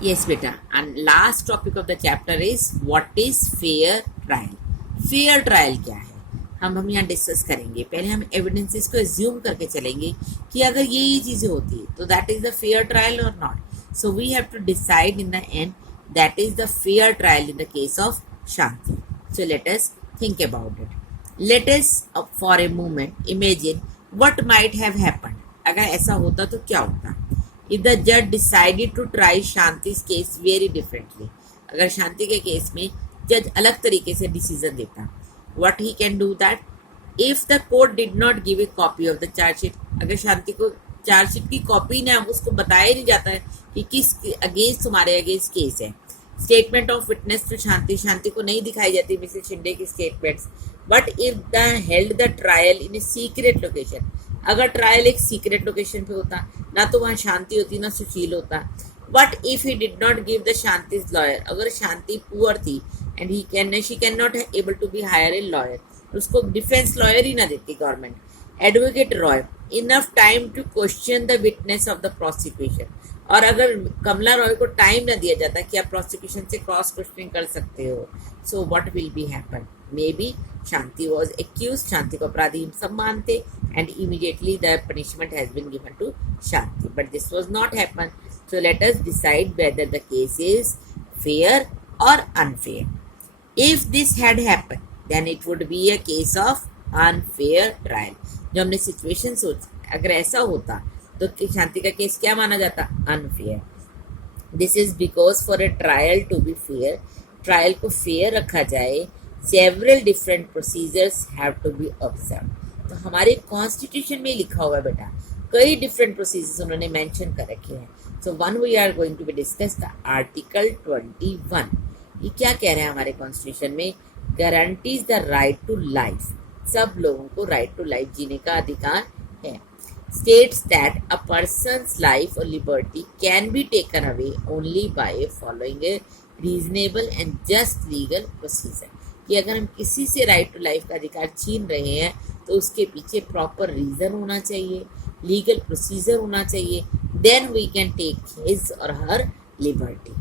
Yes, beta. And last topic of the chapter is what is fair trial. Fair trial क्या है हम यहाँ discuss करेंगे. पहले हम एविडेंसेस को एज्यूम करके चलेंगे कि अगर ये चीज़ें होती है तो that is the fair trial और not. So we have to decide in the end that is the fair trial in the case of Shanti. So let us think about it. Let us for a moment imagine what might have happened. अगर ऐसा होता तो क्या होता. If the judge decided to try Shanti's case very differently, अगर शांति के case में जज अलग तरीके से डिसीजन देता, what he can do that? If the court did not give a copy of the charge sheet, अगर शांति को चार्ज शीट की कॉपी ना उसको बताया नहीं जाता है कि किस अगेंस्ट तुम्हारे अगेंस्ट केस है. स्टेटमेंट ऑफ विटनेस टू शांति को नहीं दिखाई जाती मिसेस शिंदे की statements. But if the held the trial in a secret location, अगर ट्रायल एक सीक्रेट लोकेशन पे होता ना तो वहाँ शांति होती ना सुशील होता. But if he did not give the Shanti's lawyer, अगर शांति पुअर थी and she can not able to be hire a lawyer, उसको डिफेंस लॉयर ही ना देती government. Advocate Roy enough time to question the witness of the prosecution, और अगर कमला रॉय को time ना दिया जाता कि आप प्रोसिक्यूशन से क्रॉस क्वेश्चनिंग कर सकते हो, so what will be happen. May be Shanti was accuse, Shanti को अपराधी सब मानते and immediately the punishment has been given to Shanti. But this was not happen. So let us decide whether the case is fair और unfair. If this had happen then it would be a case of unfair trial. जो हमने situation सोच, अगर ऐसा होता तो शांति का case क्या माना जाता, unfair. This is because for a trial to be fair, trial को फेयर रखा जाए, several different procedures have to be observe. तो हमारे कॉन्स्टिट्यूशन में लिखा हुआ है बेटा, कई डिफरेंट प्रोसीजर्स उन्होंने मेंशन कर रखे हैं. So one we are going to be discuss the article 21. ये क्या कह रहे हैं हमारे कॉन्स्टिट्यूशन में, guarantees the right to life. सब लोगों को राइट टू लाइफ जीने का अधिकार है. States that a person's life or liberty can be taken away only by following a reasonable and just legal procedure. कि अगर हम किसी से राइट टू लाइफ का अधिकार छीन रहे हैं तो उसके पीछे प्रॉपर रीजन होना चाहिए, लीगल प्रोसीजर होना चाहिए, then we can take his और her liberty.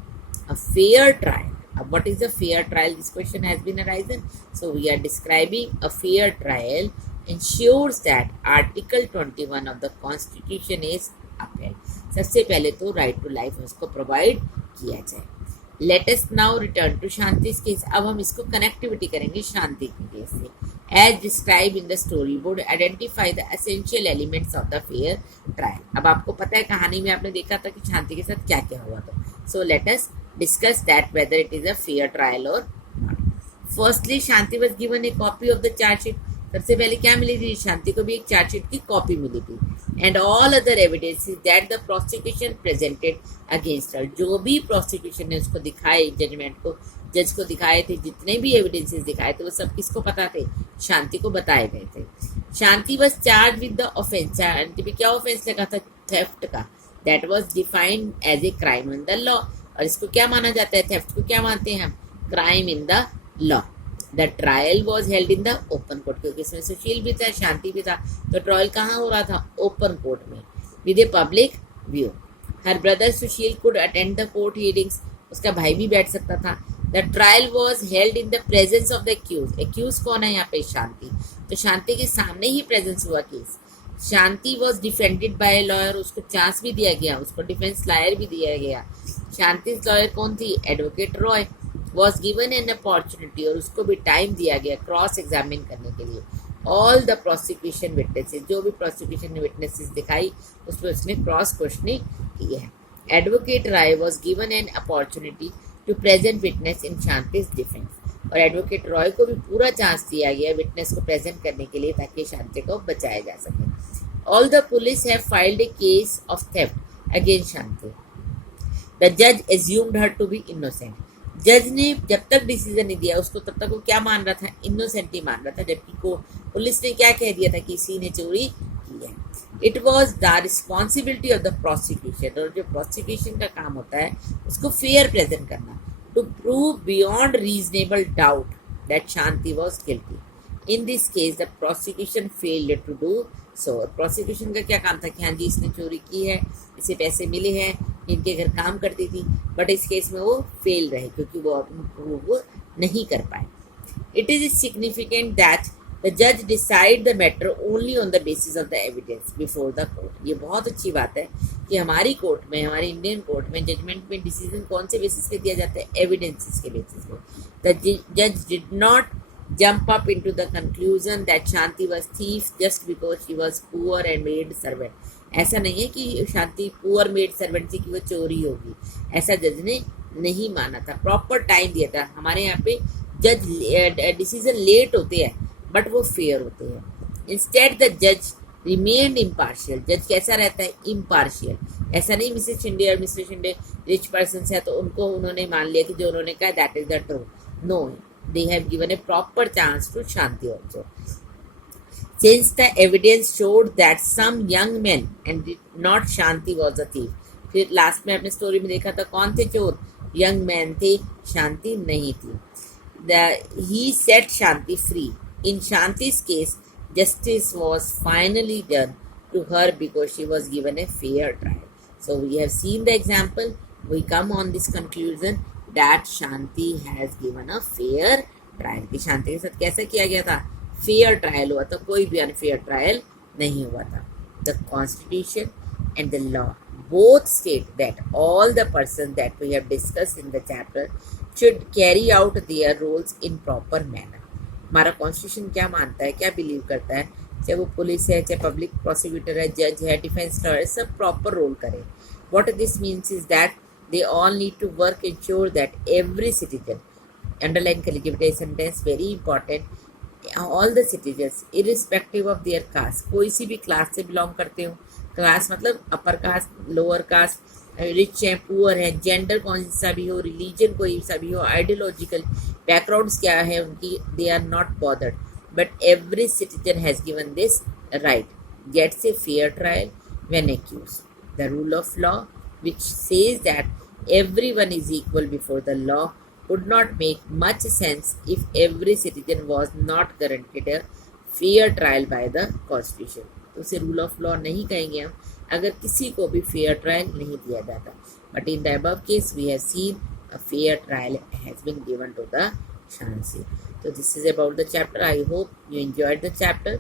A fair trial. अब what is a fair trial, this question has been arisen. So we are describing a fair trial ensures that Article 21 of the Constitution is upheld. सबसे पहले तो right to life उसको provide किया जाए. Let us now return to Shanti case. अब हम इसको connectivity करेंगे शांति के केस से. As describe in the storyboard, identify the essential elements of the fair trial. अब आपको पता है कहानी में आपने देखा था कि शांति के साथ क्या क्या हुआ था. So let us discuss that whether it is a fair trial और not. Firstly Shanti was given a copy of the chargesheet. सबसे पहले क्या मिली थी, शांति को भी एक चार्जशीट की कॉपी मिली थी. And all other evidences that the prosecution presented against her, जो भी प्रोसिक्यूशन ने उसको दिखाए, जजमेंट को जज को दिखाए थे, जितने भी एविडेंसेस दिखाए थे वो सब किसको पता थे, शांति को बताए गए थे. Shanti was charge with the offence. Shanti पे क्या ऑफेंस लगा था, थेफ्ट का. That was defined as a crime in the law. और इसको क्या माना जाता है, थेफ्ट को क्या मानते हैं हम, crime in the law. The trial was held in the open court, क्योंकि इसमें सुशील भी था शांति भी था, तो ट्रायल कहाँ हो रहा था, ओपन कोर्ट में, with a public view. Her brother Sushil could attend the court hearings, उसका भाई भी बैठ सकता था. The trial was held in the presence of the accuse. Accuse कौन है यहाँ पे, शांति. तो शांति के सामने ही प्रेजेंस हुआ case. Shanti was defended by lawyer, उसको चांस भी दिया गया, उसको डिफेंस लॉयर भी दिया गया. शांति लॉयर कौन थी, advocate Roy. was given an opportunity, और उसको भी टाइम दिया गया क्रॉस एग्जामिन करने के लिए. ऑल द प्रोसिक्यूशन विटनेसेस, जो भी प्रोसिक्यूशन ने विटनेसेस दिखाई उस पर उसने क्रॉस क्वेश्चनिंग की है. Advocate Rai was given an opportunity to present witness in Shanti's defence, और एडवोकेट रॉय को भी पूरा चांस दिया गया विटनेस को प्रेजेंट करने के लिए ताकि शांति को बचाया जा सके. All the police have filed a case of theft against Shanti. The जज assumed her to be innocent. जज ने जब तक डिसीजन नहीं दिया उसको तब तक वो क्या मान रहा था, इनोसेंट ही मान रहा था, जबकि को पुलिस ने क्या कह दिया था कि इसी ने चोरी की है. It was the responsibility of the prosecution, और जो प्रोसिक्यूशन का काम होता है उसको फेयर प्रेजेंट करना, to prove beyond reasonable doubt that Shanti was guilty. In this case the prosecution failed to do so. Prosecution का क्या काम था कि हाँ जी इसने चोरी की है, इसे पैसे मिले हैं, जिनके घर काम करती थी, बट इस केस में वो फेल रहे क्योंकि वो प्रूव नहीं कर पाए. It is significant that the judge decide the matter only on the basis of the evidence before the court. ये बहुत अच्छी बात है कि हमारी कोर्ट में, हमारी इंडियन कोर्ट में जजमेंट में डिसीजन कौन से बेसिस पे दिया जाता है? एविडेंसेस के बेसिस पे. The judge did not jump up into the conclusion that Shanti was thief just because she was poor and maid servant. ऐसा नहीं है कि शांति पुअर मेड सर्वेंट थी कि वो चोरी होगी, ऐसा जज ने नहीं माना था. प्रॉपर टाइम दिया था. हमारे यहाँ पे जज डिसीजन लेट होते हैं बट वो फेयर होते हैं. इंस्टेड द जज रिमेन्ड इम्पार्शियल. जज कैसा रहता है? इम्पार्शियल. ऐसा नहीं मिसेस शिंदे और मिस्टर शिंदे रिच पर्सन है तो उनको उन्होंने मान लिया कि जो उन्होंने कहा that is the true. No, they have given a proper chance to Shanti also. Since the evidence showed that some young men and not Shanti was a thief. फिर लास्ट में अपने स्टोरी में देखा था कौन थे चोर? यंग मैन थे, शांति नहीं थी. He set Shanti free. In Shanti's case, justice was finally done to her because she was given a fair trial. So we have seen the example. We come on this conclusion that Shanti has given a fair trial. कि शांति के साथ कैसा किया गया था? Fair trial हुआ था, कोई भी अनफेयर ट्रायल नहीं हुआ था. The Constitution and the law both state that all the persons that we have discussed in the chapter should carry out their roles in proper manner. हमारा कॉन्स्टिट्यूशन क्या मानता है, क्या बिलीव करता है? चाहे वो पुलिस है, चाहे पब्लिक प्रोसिक्यूटर है, जज है, डिफेंस लॉयर है, सब प्रॉपर रोल करें. What this means is that they all need to work ensure that every citizen, underline कर लीजिए बेटा sentence very important, all the citizens irrespective of their caste, कोई सी भी क्लास से बिलोंग करते हो, क्लास मतलब upper caste, lower caste, rich है, पुअर है, जेंडर कौन सा भी हो, रिलीजन कोई सा भी हो, आइडियोलॉजिकल बैकग्राउंड्स क्या है उनकी, they are not bothered, but every citizen has given this right, gets a fair trial when accused. The rule of law, which says that everyone is equal before the law, would not make much sense if every citizen was not guaranteed a fair trial by the Constitution. तो उसे rule of law नहीं कहेंगे हम अगर किसी को भी fair trial नहीं दिया जाता. But in the above case we have seen a fair trial has been given to the Shanti. So this is about the chapter. I hope you enjoyed the chapter.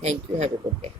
Thank you. Have a good day.